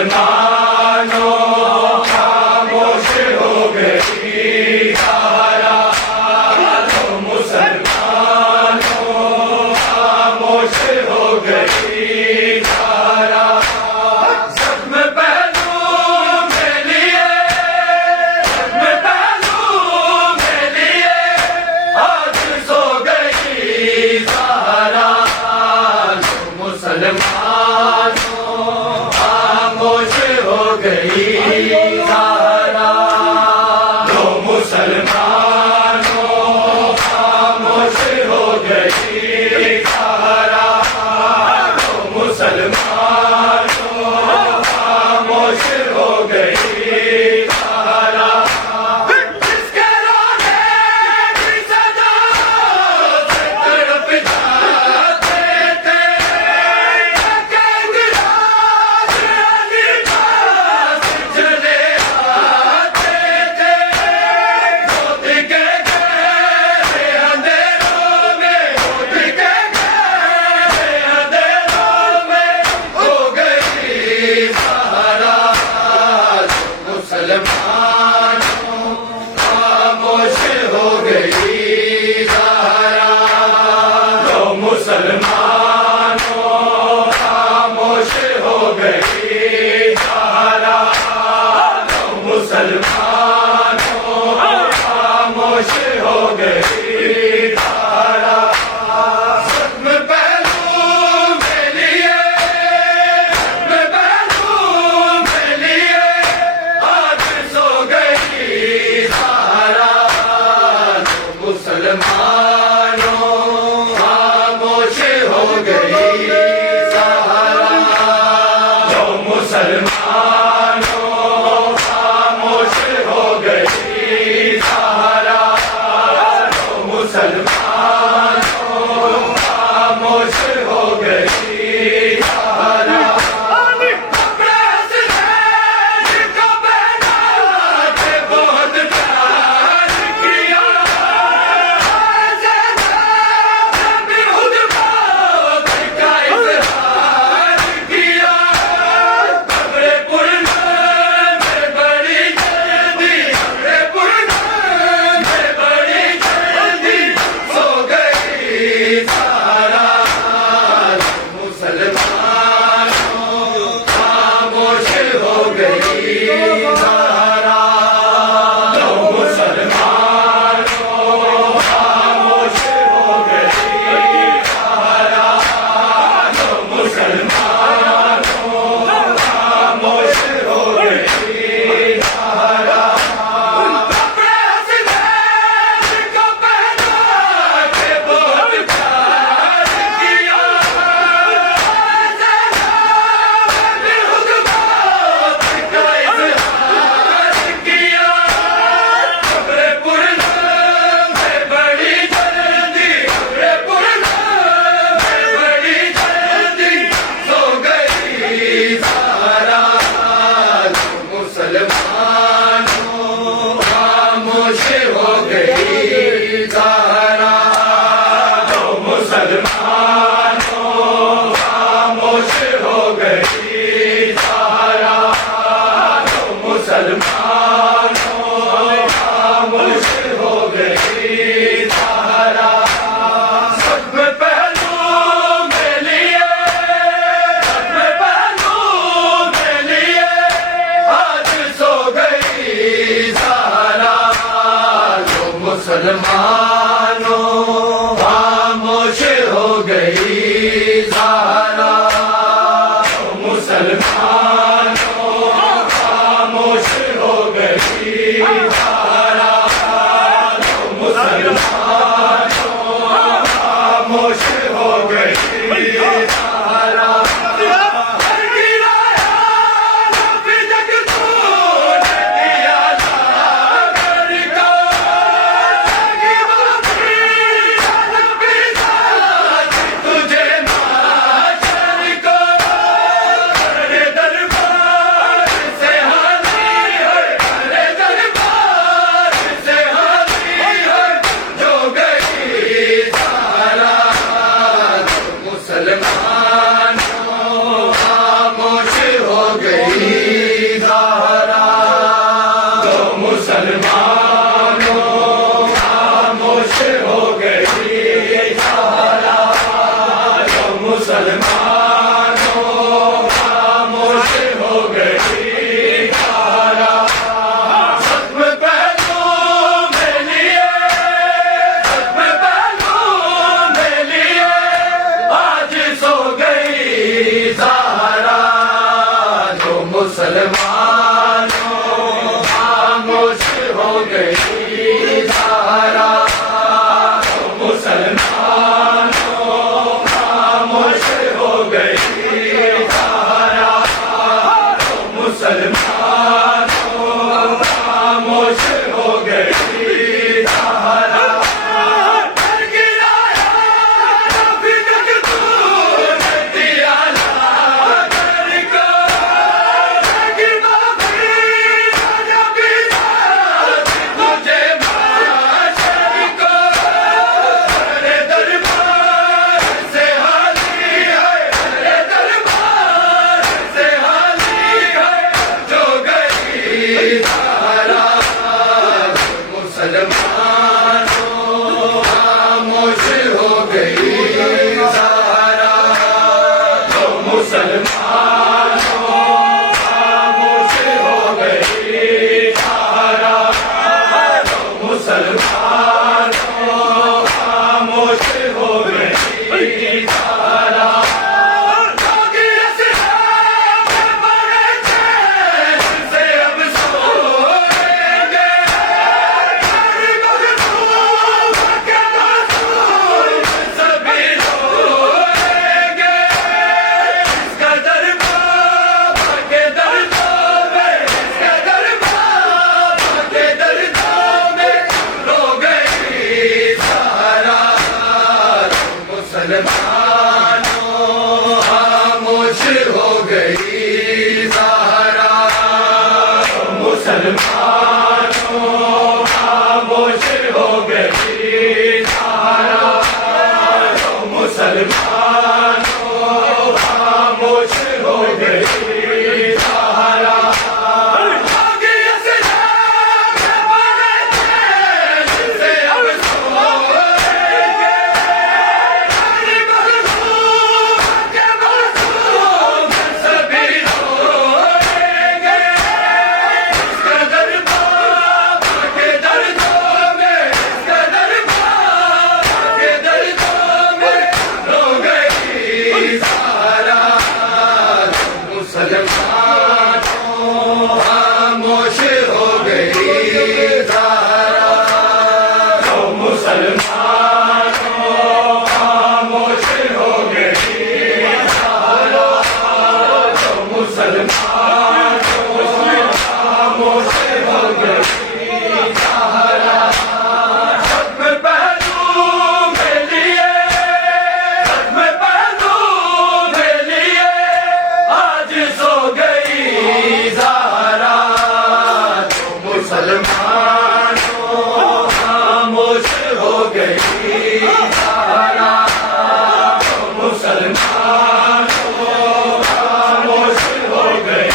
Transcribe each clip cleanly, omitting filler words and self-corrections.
मुसलमानों खामोश हो गई धारा, लो मुसलमानों खामोश हो गई धारा। जख्म पहलू में लिए, जख्म पहलू में लिए आज सो गई धारा, लो मुसलमानों खामोश हो गई धारा, लो मुसलमानों खामोश हो गई धारा, लो मुसलमानों खामोश हो गई धारा। जिसके रोने की सजा से तड़प जाते थे, अंग्रेज अली पास चले आते थे, मौत के गहरे अंधेरों में, मौत के गहरे अंधेरों में हो गई सहारा, मुसलमानों खामोश हो गई सहारा, लो मुसलमानों खामोश हो गई सहारा, लो मुसलमानों खामोश हो गई सहारा। जख्म पहलू में लिए, जख्म पहलू में लिए आज सो गई सहारा, लो मुसलमानों खामोश हो गई सहारा, लो मुसलमानों खामोश हो गई सहारा, लो मुसलमानों खामोश हो गई सहारा। अपने हसनैन को पहना के बहुत प्यार किया, ज़ैनब भी खुद मौत का इज़हार किया, कब्र पुरना में बड़ी जल्दी, कब्र पुरना में बड़ी जल्दी सो गई सहारा, मुसलमानों खामोश हो गई सहारा, लो मुसलमानों खामोश हो गई सहारा, लो मुसलमानों खामोश हो गई सहारा। अपने हसनैन को पहना के बहुत प्यार किया, ज़ैनब भी खुद मौत का इज़हार किया, कब्र पुरना में बड़ी जल्दी, कब्र पुरना में बड़ी जल्दी सो गई सहारा, लो मुसलमानों खामोश हो गई सहारा, लो मुसलमानों खामोश हो गई सहारा, लो मुसलमानों खामोश हो गई सहारा। जख्म पहलू में लिए, जख्म पहलू में लिए आज सो गई सहारा, लो मुसलमानों खामोश हो गई सहारा, लो मुसलमानों खामोश हो गई सहारा, लो मुसलमानों खामोश हो गई सहारा। हर गिराया नबी जग तूने दिया सागर को, जगी बाकी नबी साथ तुझे माशर को, तेरे दरबार से हाज़िर है, तेरे दरबार से हाज़िर है जो गई सहारा, लो मुसलमानों खामोश हो गई मुसलमानों खामोश हो गई धारा, मुसलमानों खामोश हो गई धारा। योगी इस्लाम में बड़े चैन से अब सोएंगे, हर मखलूक के मासूम सभी रोएंगे। इसका दरबार के दर्दों में, इसका दरबार के दर्दों में रो गई सारा। मुसलमानों खामोश हो गई सारा, मुसलमानों खामोश हो गई सारा, मुसलमानों खामोश हो गई सारा। योगी इस्लाम में बड़े चैन से अब सोएंगे, हर मखलूक के मासूम सभी रोएंगे। इसका दरबार के दर्दों में, इसका दरबार के दर्दों में रो गई सारा। मुसलमानों खामोश हो गई सारा, मुसलमानों खामोश हो गई सारा, मुसलमानों खामोश हो गई सारा। खत्म पहलू के लिए, खत्म पहलू के लिए आज सो गई ज़हरा। मुसलमानों खामोश हो गई ज़हरा, मुसलमानों खामोश हो गई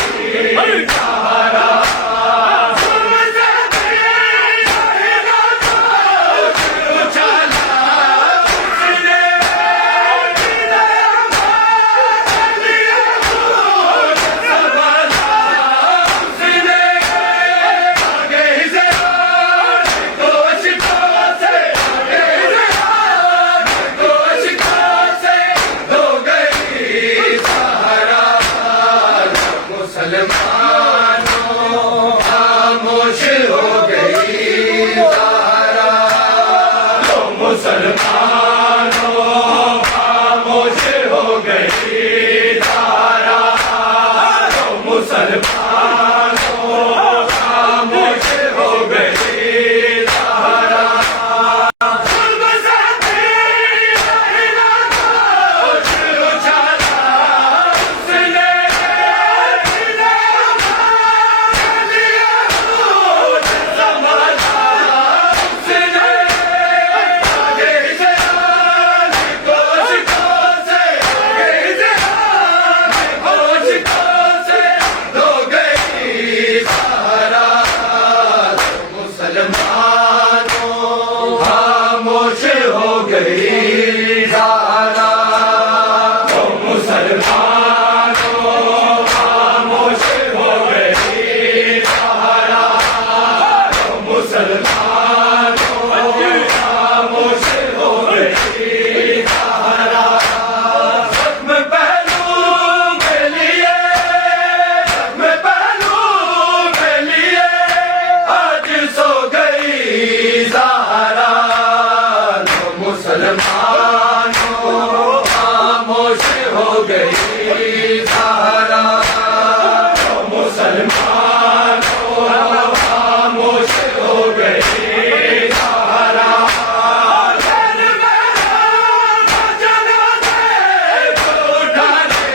ज़हरा। जुल्म से रहेगा तो उछाला उसने, जिन्हें हमारे लिए खून संभाला उसने। आगे से कोशिशों से, आगे से कोशिशों से हो गई सहारा। मुसलमानों खामोश हो गई सहारा, मुसलमानों खामोश हो गई सहारा, मुसलमानों खामोश हो गई सहारा। जुल्म से रहेगा तो उछाला उसने, जिन्हें हमारे लिए खून संभाला उसने। आगे से कोशिशों से, आगे से कोशिशों से हो गई सहारा। मुसलमानों खामोश हो गई सहारा, मुसलमानों खामोश हो गई सहारा, मुसलमानों खामोश हो गई सहारा। खत्म पहलू के लिए, खत्म पहलू के लिए आज सो गई सहारा। मुसलमानों खामोश हो गई सहारा, मुसलमानों खामोश हो गई सहारा। जनाजे को उठाने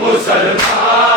मुसलमान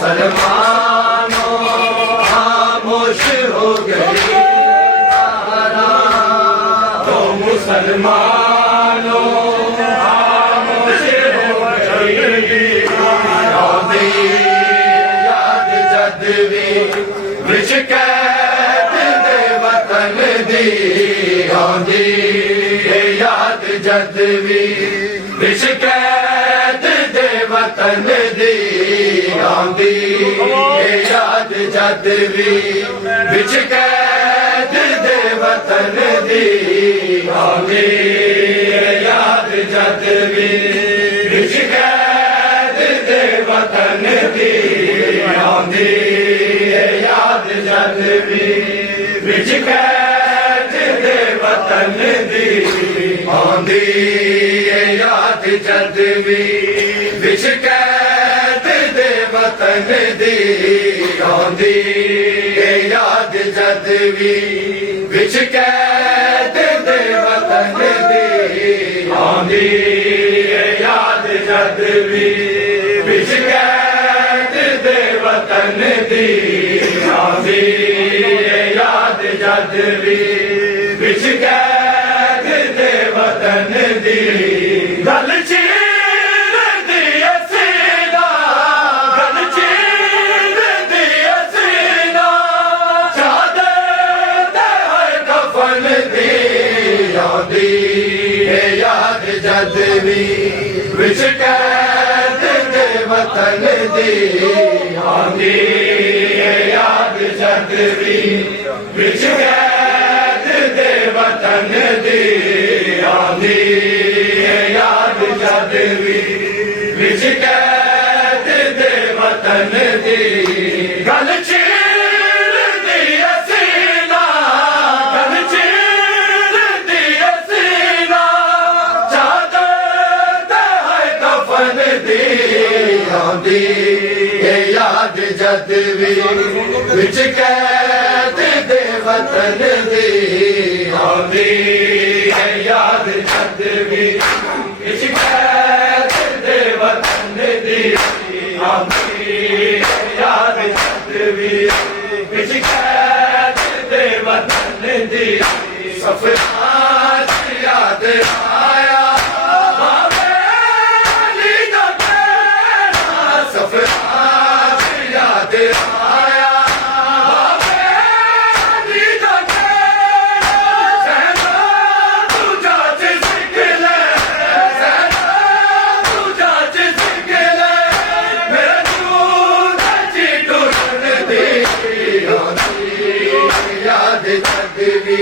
मुसलमानों खामोश हो गई धारा, तो मुसलमानों खामोश हो गई आंधी याद जद भी विच कैद दे वतन दी आंधी याद जद भी विच कैद दे वतन दी आंधी याद जद भी विच कैद दे वतन दी आंधी याद जद भी विच कैद दे वतन दी आंधी याद जद भी विच कैद दे वतन दी आंधी याद जद भी विच कैद दे वतन दी आंधी याद जद भी विच कैद दे वतन दी आंधी याद जद भी विच कैद दे वतन दी आंधी याद जद भी विच कैद दे वतन दी गल चीर दी सीना गल चीर दी सीना चादर दे कफन दी आंधी याद जद भी विच कैद दे वतन दी आंधी याद जद भी विच कैद दे वतन दी आंधी याद जद भी विच कैद दे वतन दी गल चीर दी सीना गल चीर दी सीना चादर दे कफन दी आंधी याद जद भी विच कैद दे वतन दी आंधी याद जद भी विच कैद दे वतन दी आंधी याद जद भी विच कैद दे वतन दी सफरात याद आया बाबे अली दा तेरा सफरात याद आया बाबे अली दा तेरा सहना तू जाच सिख ले सहना तू जाच सिख ले मेरा दूध जी टूटन दी आंधी याद जद भी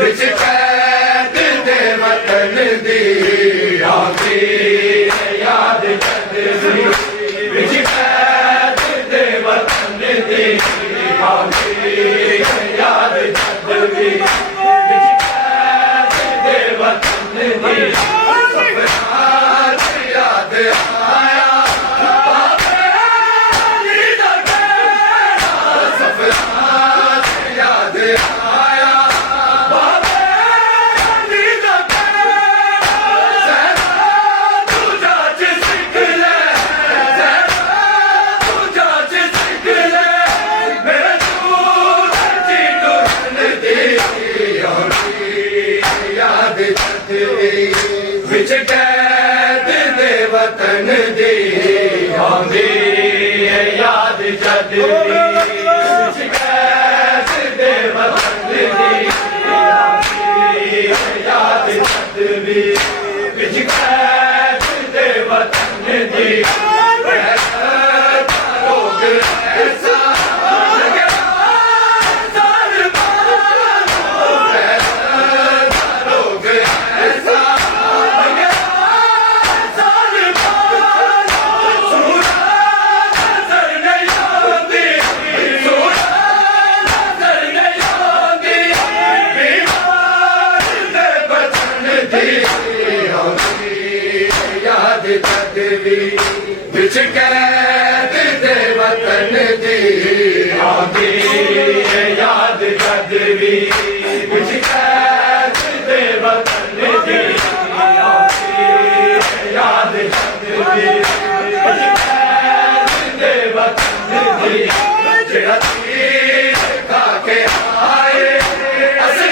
विच कैद दे वतन दी आंधी याद जद भी विच कैद दे वतन दी आंधी याद जद भी विच कैद दे वतन दी सफरात याद आया बाबे अली दा तेरा सफरात याद आया बाबे अली दा तेरा सहना तू जाच सिख ले सहना तू जाच सिख ले मेरा दूध जी टूटन दी आंधी याद जद भी विच कैद दे वतन दी आंधी याद जद भी विच कैद दे वतन दी आंधी याद जद भी विच कैद दे वतन दी रोग ऐसा लगा सर रोग ऐसा लगा सर सूरत नजर नहीं आती सूरत नजर नहीं आती बीमार दे बचन दी आंधी याद जद भी विच कैद दे वतन दी आंधी याद जद भी विच कैद दे वतन दी आंधी याद जद भी विच कैद दे वतन ਆਉਂਦੀ ਜਿਹੜਾ ਤੀਰ ਖਾ ਕੇ ਆਏ ਅਸੀਂ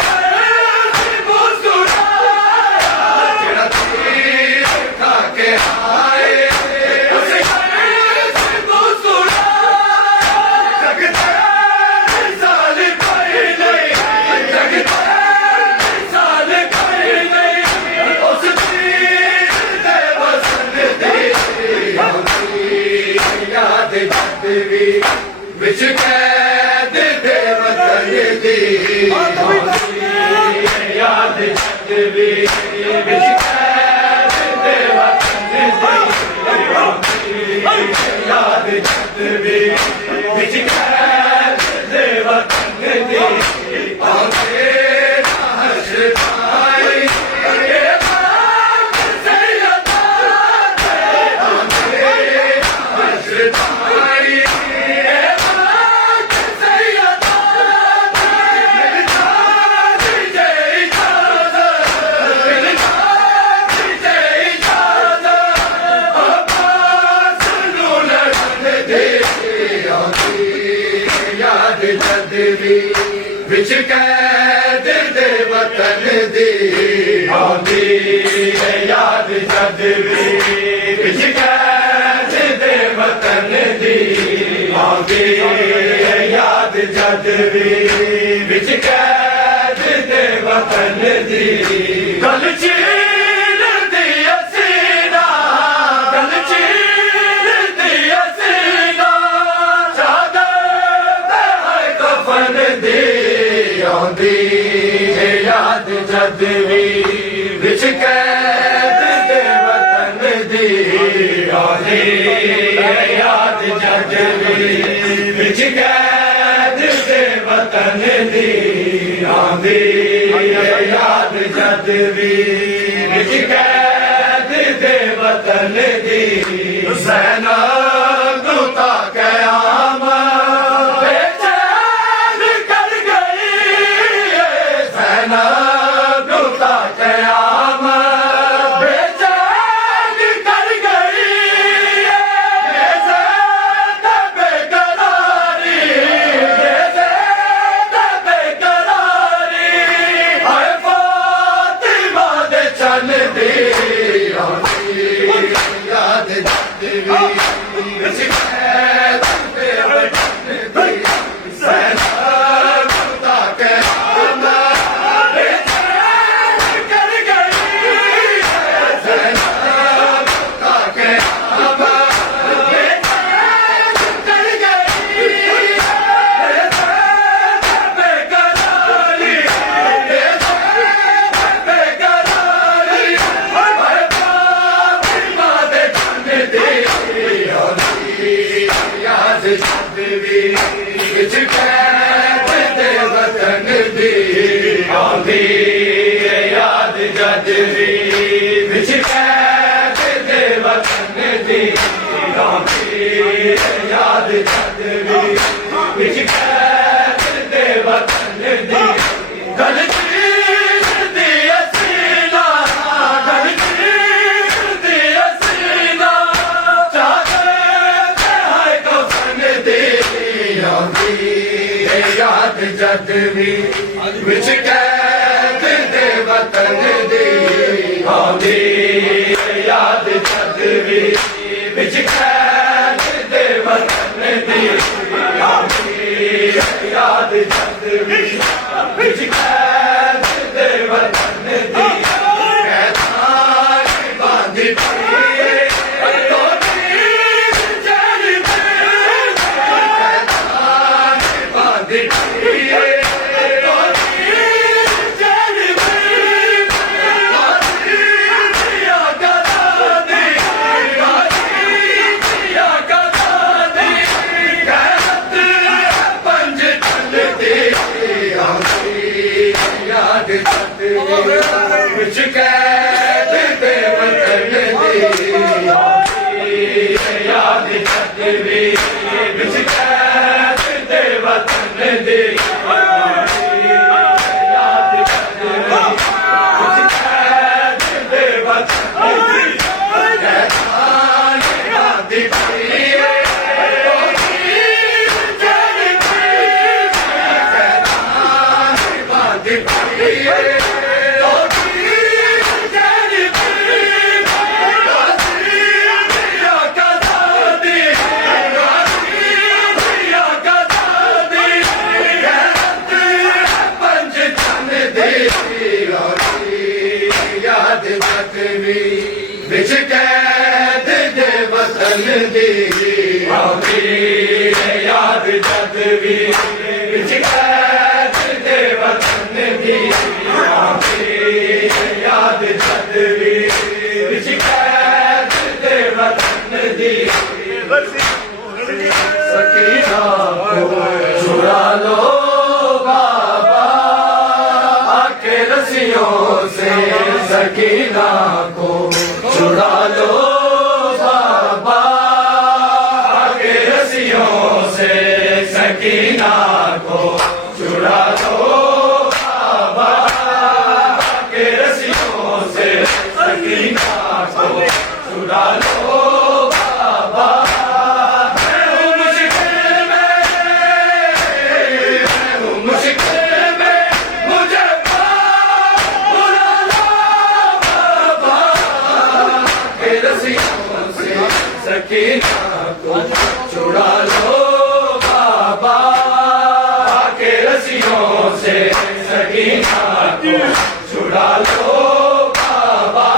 ਮੁਸਕਰਾਇਆ ਜਿਹੜਾ ਤੀਰ ਖਾ ਕੇ ਆਏ ਅਸੀਂ ਮੁਸਕਰਾਇਆ ਜਗਤੇ ਸਾਲ ਕੋਈ ਨਹੀਂ ਜਗਤੇ ਸਾਲ ਕੋਈ ਨਹੀਂ ਉਸ ਤੀਰ ਦੇ ਵਸਨ ਦੀ ਆਉਂਦੀ ਯਾਦ ਜਦ ਵੀ ਵਿੱਚ ਕੈਦ ਦੇ ਵਤਨ ਦੀ ਆਉਂਦੀ ਯਾਦ ਜਦ ਵੀ ਵਿੱਚ ਕੈਦ ਦੇ ਵਤਨ ਦੀ ਆਉਂਦੀ ਯਾਦ ਜਦ ਵੀ ਵਿੱਚ ਕੈਦ ਦੇ ਵਤਨ ਦੀ ਆਉਂਦੇ ਹਸ਼ਤਾਈ ਇਹ ਬਾਤ ਸੈਯਦਾ ਦੇ ਆਉਂਦੇ ਹਸ਼ਤਾਈ ਵਿੱਚ ਕੈਦ ਦੇ ਵਤਨ ਦੀ ਆਉਂਦੀ ਯਾਦ ਜਦ ਵੀ ਵਿੱਚ ਕੈਦ ਦੇ ਵਤਨ ਦੀ ਆਉਂਦੀ ਯਾਦ ਜਦ ਵੀ ਵਿੱਚ ਕੈਦ ਦੇ ਵਤਨ ਦੀ ਗਲ ਚੀਰਦੀ ਅਸੀਨਾ ਗਲ ਚੀਰਦੀ ਅਸੀਨਾ ਚਾਦਰ ਹੈ ਕਫਨ ਦੀ ਆਉਂਦੀ ਯਾਦ ਜਦ ਵੀ ਵਿੱਚ ਕੈਦ ਦੇ ਵਤਨ ਦੀ ਆਉਂਦੀ ਯਾਦ ਜਦ ਵੀ ਵਿੱਚ ਕੈਦ ਦੇ ਵਤਨ ਦੀ ਆਉਂਦੀ ਯਾਦ ਜਦ ਵੀ ਵਿੱਚ ਕੈਦ ਦੇ ਵਤਨ ਦੀ ਹੁਸੈਨਾ ਨੂੰ ਤਾਂ ਕਿਆਮਤ ਬੇਚੈਨ ਕਰ ਗਈ ਹੁਸੈਨਾ ਨੂੰ ਤਾਂ ਕਿਆਮਤ ਬੇਚੈਨ ਕਰ ਗਈ ਬੇਜ਼ੈਦ ਬੇਕਰਾਰੀ ਬੇਜ਼ੈਦ ਬੇਕਰਾਰੀ ਹਾਏ ਫਾਤਿਮਾ ਦੇ ਚੰਨ ਦੀ ਆਉਂਦੀ ਯਾਦ ਜਦ ਵੀ ਵਿੱਚ ਕੈਦ ਦੇ ਵਤਨ ਦੀ ਹੁਸੈਨਾ ਨੂੰ ਤਾਂ ਕਿਆਮਤ ਬੇਚੈਨ ਕਰ ਗਈ ਹੁਸੈਨਾ ਨੂੰ ਤਾਂ ਕਿਆਮਤ ਬੇਚੈਨ ਕਰ ਗਈ ਬੇਜ਼ੈਦ ਬੇਕਰਾਰੀ ਬੇਜ਼ੈਦ ਬੇਕਰਾਰੀ ਹਾਏ ਫਾਤਿਮਾ ਦੇ ਚੰਨ ਦੀ ਆਉਂਦੀ ਯਾਦ ਜਦ ਵੀ ਵਿੱਚ ਕੈਦ ਦੇ ਵਤਨ ਦੀ ਆਉਂਦੀ ਯਾਦ ਜਦ ਵੀ ਵਿੱਚ ਕੈਦ ਦੇ ਵਤਨ ਦੀ ਆਉਂਦੀ ਯਾਦ ਜਦ ਵੀ ਵਿੱਚ ਕੈਦ ਦੇ ਵਤਨ ਦੀ ਗਲ ਚੀਰਦੀ ਅਸੀਨਾ ਗਲ ਚੀਰਦੀ ਅਸੀਨਾ ਚਾਦਰ ਹੈ ਕਫਨ ਦੀ ਆਉਂਦੀ ਯਾਦ ਜਦ ਵੀ ਵਿੱਚ ਕੈਦ ਦੇ ਵਤਨ ਦੀ ਆਉਂਦੀ ਯਾਦ ਜਦ ਵੀ ਵਿੱਚ ਕੈਦ ਦੇ ਵਤਨ ਦੀ ਆਉਂਦੀ ਯਾਦ ਜਦ ਵੀ ਵਿੱਚ ਕੈਦ ਦੇ ਵਤਨ ਦੀ ਕੈਦਾਂ ਬਾਂਧੀ ਪਈ ਤੋੜੀ ਜਲ ਤੇ ਕੈਦਾਂ ਬਾਂਧੀ ਪਈ ਤੋੜੀ ਜਲ ਤੇ ਆਸੀ ਦਿਆ ਕਦਾ ਦੀ ਆਸੀ ਦਿਆ ਕਦਾ ਦੀ ਕੈਦ ਪੰਜ ਤਨ ਦੀ ਆਉਂਦੀ ਯਾਦ ਜਦ ਵਿੱਚ ਕੈਦ ਦੇ ਵਤਨ ਦੀ ਆਉਂਦੀ ਯਾਦ ਜਦ ਵੀ ਵਿੱਚ ਕੈਦ ਦੇ ਵਤਨ ਦੀ ਆਉਂਦੀ ਯਾਦ ਜਦ ਵੀ ਵਿੱਚ ਕੈਦ ਦੇ ਵਤਨ ਦੀ ਕੈਦਾਂ ਬਾਂਧੀ ਪਈ ਤੋੜੀ दी आउंदी याद जद भी विच कैद दे वतन दी आउंदी याद जद भी विच कैद दे वतन दी सकीना को छुड़ा लो बाबा आके रस्सियों से सकीना को छुड़ा लो बाबा आके रस्सियों से सकीना को छुड़ा लो बाबा आके रस्सियों से सकीना को छुड़ा लो बाबा सकीना को छुड़ा लो बाबा के रस्सियों से सकीना को छुड़ा लो बाबा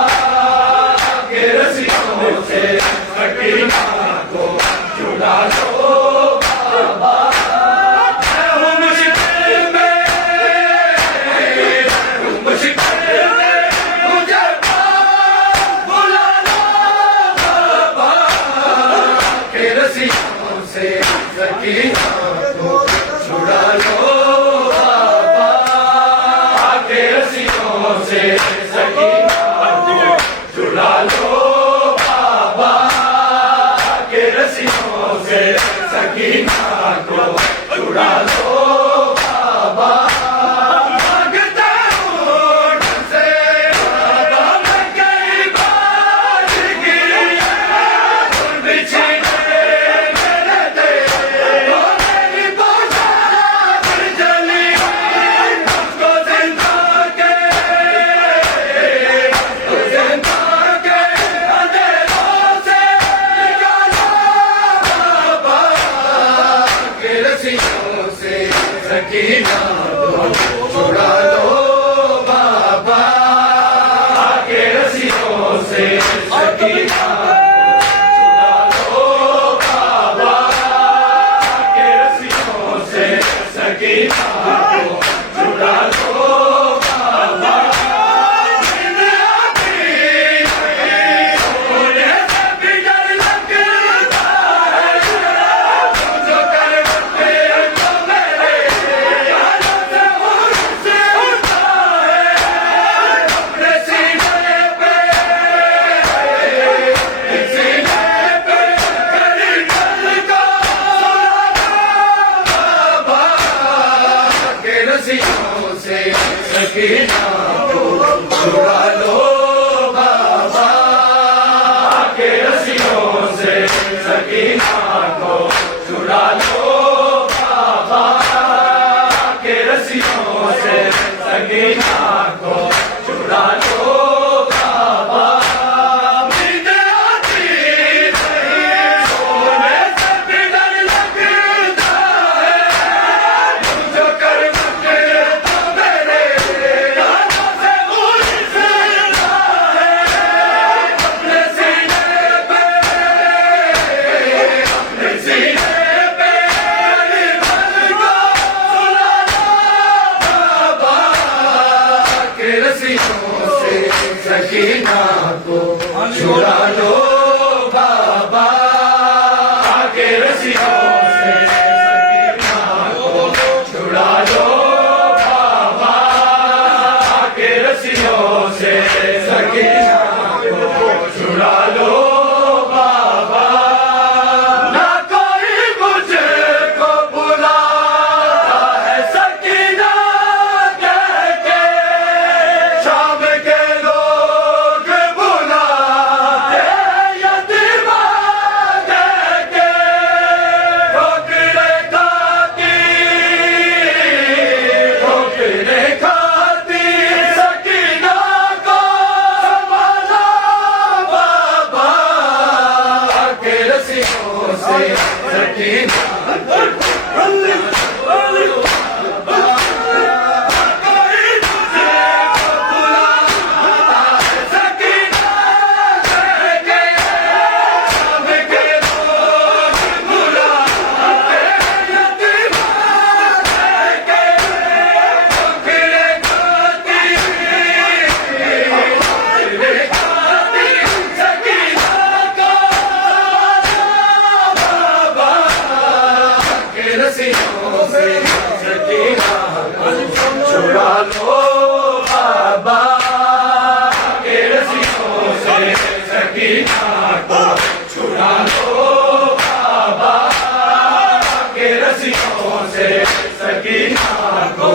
के रस्सियों से सकीना को छुड़ा लो बाबा मैं हूँ मुश्किल में मुझे बुला लो रस्सियों से सकीना को छुड़ा लो बाबा के रस्सियों से सकीना को छुड़ा लो बाबा के रस्सियों से सकीना को छुड़ा लो बाबा मांगता हूँ तुमसे बाबा मैं कई बार गिरी बिछड़ी सकीना को छुड़ा लो बाबा के रस्सियों से सकीना को छुड़ा लो बाबा के रस्सियों से सकीना को छुड़ा लो बाबा नींद आती नहीं सोने से भी डर लगता है जो करवटे तो मेरे रस्सियों से सकीना को छुड़ा लो बाबा के रस्सियों से सकीना को छुड़ा लो बाबा के रस्सियों से सकीना को छुड़ा लो बाबा नींद आती नहीं सोने से भी डर लगता है जो करवटे तो मेरे कानों से उलझता है अपने सीने पे गरीबन को सुला लो बाबा से सकीना को छुड़ा लो बाबा के रस्सियों से सकीना को छुड़ा लो बाबा के रस्सियों से सकीना को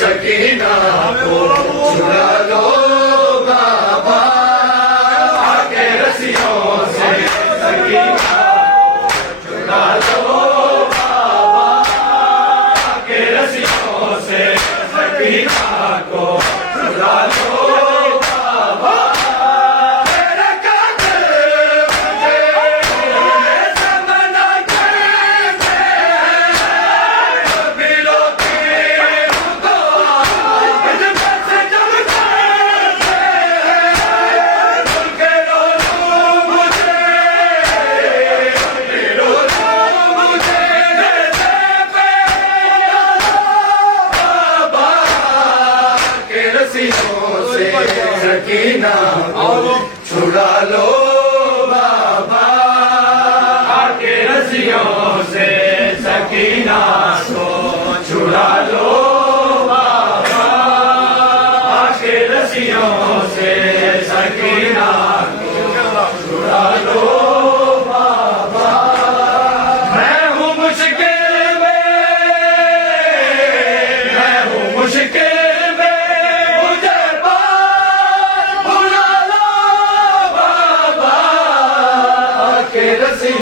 सकीना को छुड़ा लो बाबा के रस्सियों से सकीना को छुड़ा लो बाबा के रस्सियों से सकीना को छुड़ा लो बाबा मेरा कातिल मुझे ज़माना कैसे बिलो सकीना को छुड़ा लो बाबा के रस्सियों से सकीना को छुड़ा लो बाबा के रस्सियों से सकीना